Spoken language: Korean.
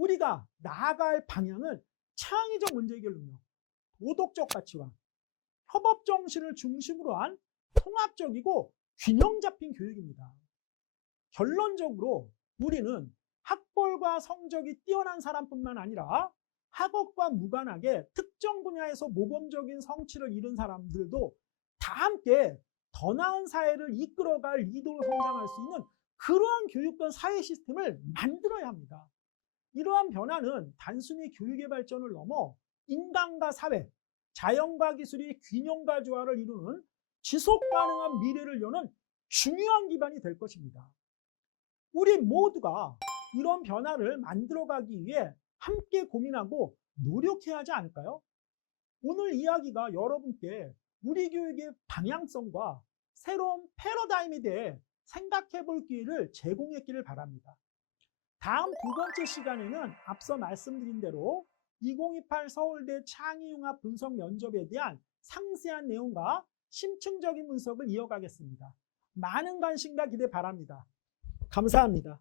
우리가 나아갈 방향은 창의적 문제 해결 능력, 도덕적 가치관, 협업 정신을 중심으로 한 통합적이고 균형 잡힌 교육입니다. 결론적으로 우리는 학벌과 성적이 뛰어난 사람뿐만 아니라 학업과 무관하게 특정 분야에서 모범적인 성취를 이룬 사람들도 다 함께 더 나은 사회를 이끌어갈 리더로 성장할 수 있는 그러한 교육권 사회 시스템을 만들어야 합니다. 이러한 변화는 단순히 교육의 발전을 넘어 인간과 사회, 자연과 기술이 균형과 조화를 이루는 지속 가능한 미래를 여는 중요한 기반이 될 것입니다. 우리 모두가 이런 변화를 만들어가기 위해 함께 고민하고 노력해야 하지 않을까요? 오늘 이야기가 여러분께 우리 교육의 방향성과 새로운 패러다임에 대해 생각해 볼 기회를 제공했기를 바랍니다. 다음 두 번째 시간에는 앞서 말씀드린 대로 2028 서울대 창의융합 분석 면접에 대한 상세한 내용과 심층적인 분석을 이어가겠습니다. 많은 관심과 기대 바랍니다. 감사합니다.